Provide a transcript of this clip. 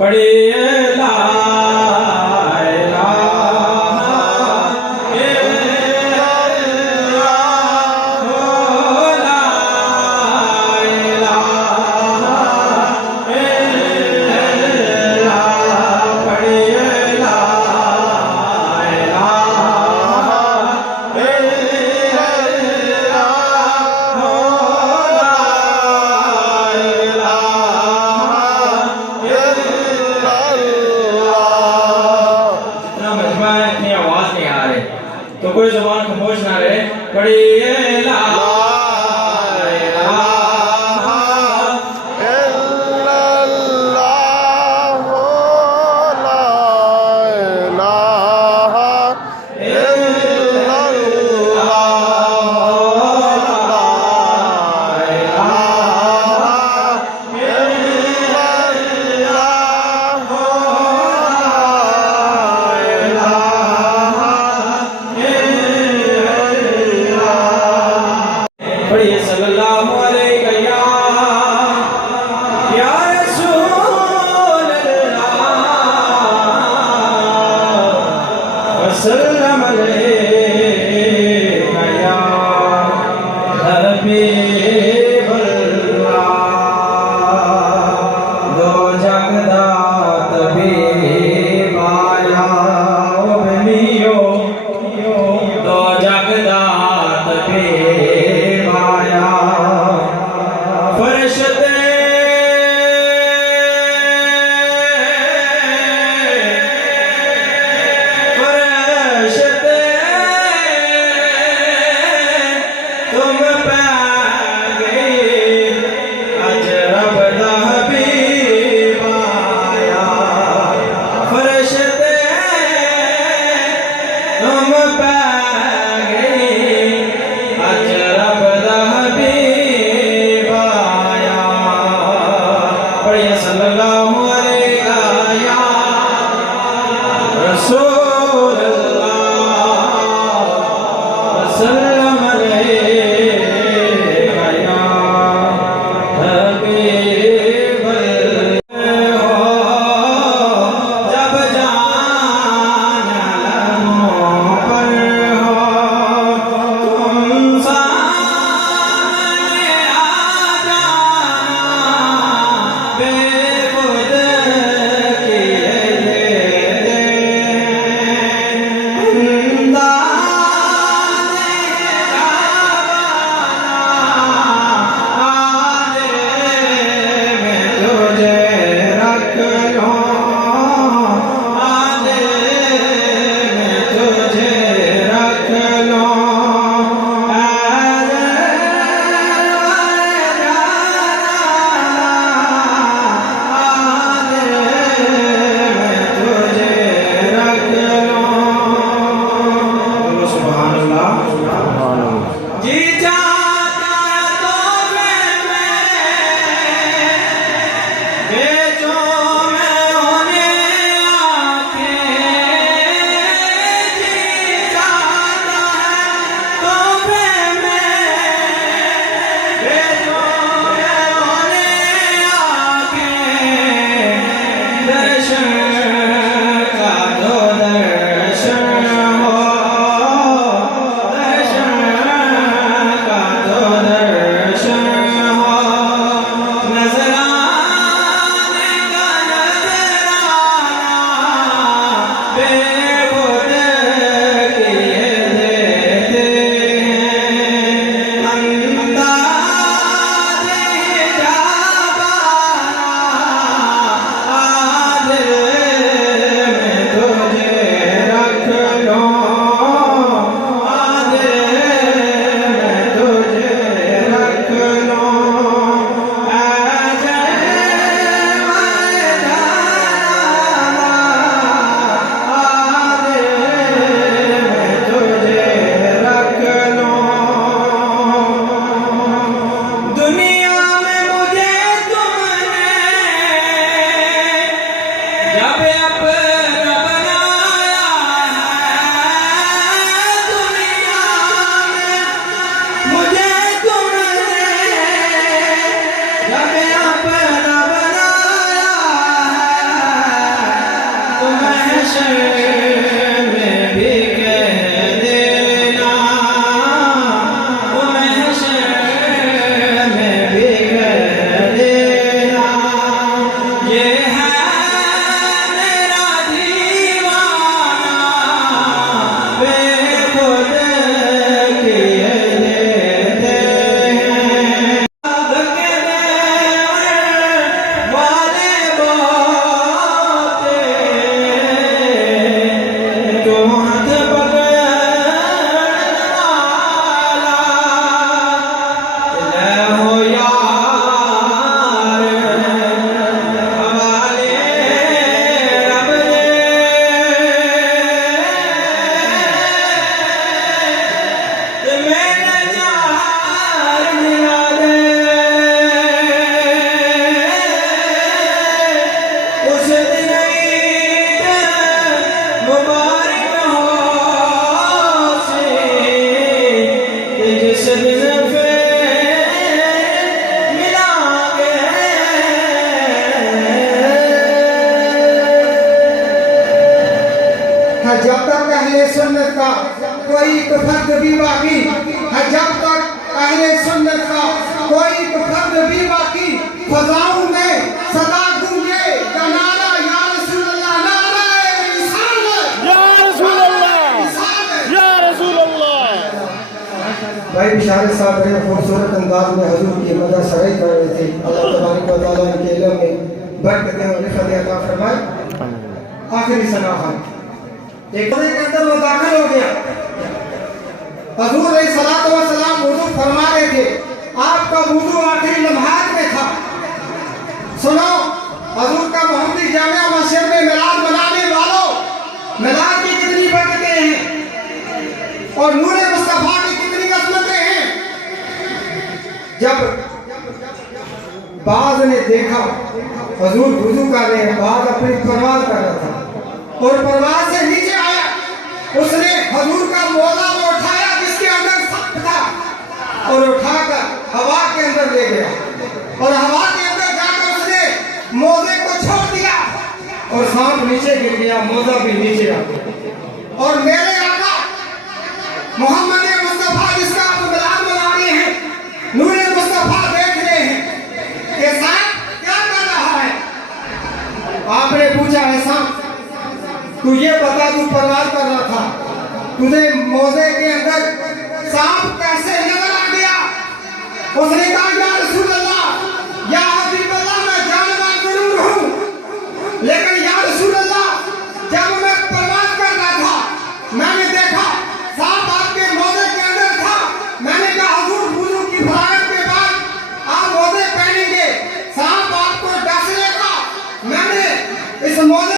पढ़िए ला तो कोई जुबान खामोश ना रहे। पढ़िए ला पढ़िए सल्लल्लाहु अलैहि या रसूल अल्लाह वसल्लम अलैका या हबीबल्लाह। दो जगदा तबीब आया ओ बनियो, दो जगदा तबीब फरिश्ते तुम पे गई अज रब दा हबीब आया। फरिश्ते तुम पे गई अज रब दा हबीब आया। पढ़िए सल्लल्लाहु अलैहि या रसूल अल्लाह वसल्लम अलैका या हबीबल्लाह। जब जान लबों पर हो तुम सामने आ जाना, बेखुद किए देते अंदाज़े जावाना। आदिल में तुझे रख लो, आदिल में तुझे रख लो। जी जाता है तो बेचो में होने आंखें। जी जाता है तो बेचो में होने आंखें। दर्शन का दो दर्शन हो, महशर में भी कह देना, वो महशर में भी कह देना, ये है मेरा दीवाना बेखुद किए देते हैं। धक्के वाले बोते जो हाथ पकड़ने वाला ले हो यार, हवाले रब दे मैंने जार मिला दे, उस दिन ईद मुबारक हो से, जिस दिन फिर मिलांगे। है जब तक अहले सुन्नत का कोई तो फर्द भी बाकी है, जब तक अहले सुन्नत का कोई तो फर्द भी बाकी, फजाओं में सदा गूंजे का नारा या रसूल अल्लाह, नारा रिसालत या रसूल अल्लाह, या रसूल अल्लाह। भाई बिशारत साहब बड़े खूबसूरत अंदाज में हुजूर की मदद सराई कर रहे थे। अल्लाह तबारक व तआला इनके इल्म में बरकत और रिफत अता फरमाए। आखिरी सनाहत एक के अंदर वो दाखिल हो गया। हुजूर अलैहिस्सलातु वस्सलाम वुजू फरमा रहे थे, आपका वुजू आखिरी लम्हात में था। सुनो, हुजूर का मोहम्मदी जामिया मस्जिद में मिलाद मनाने वालों, मिलाद की कितनी बरकतें हैं और नूरे मुस्तफा की कितनी अज़मतें हैं। जब बाज ने देखा हुजूर वुजू कर रहे हैं, बाज अपनी परवाज़ कर रहा था और परवाज़ से नीचे आया, उसने हुजूर का मोज़ा को उठाया जिसके अंदर सांप था और उठाकर हवा के अंदर ले गया और हवा के अंदर जाकर उसने मोज़े को छोड़ दिया और सांप नीचे गिर गया, मोज़ा भी नीचे आ गया। और मेरे आका मोहम्मद मुस्तफा जिसका आप मिलाद मना रहे हैं, नूरे मुस्तफा देख रहे हैं कि सांप क्या कर रहा है। आपने पूछा है सांप तू ये बता, तू परवाज़ कर रहा था, तुझे मोज़े के अंदर सांप कैसे नजर आ गया? उसने कहा या रसूल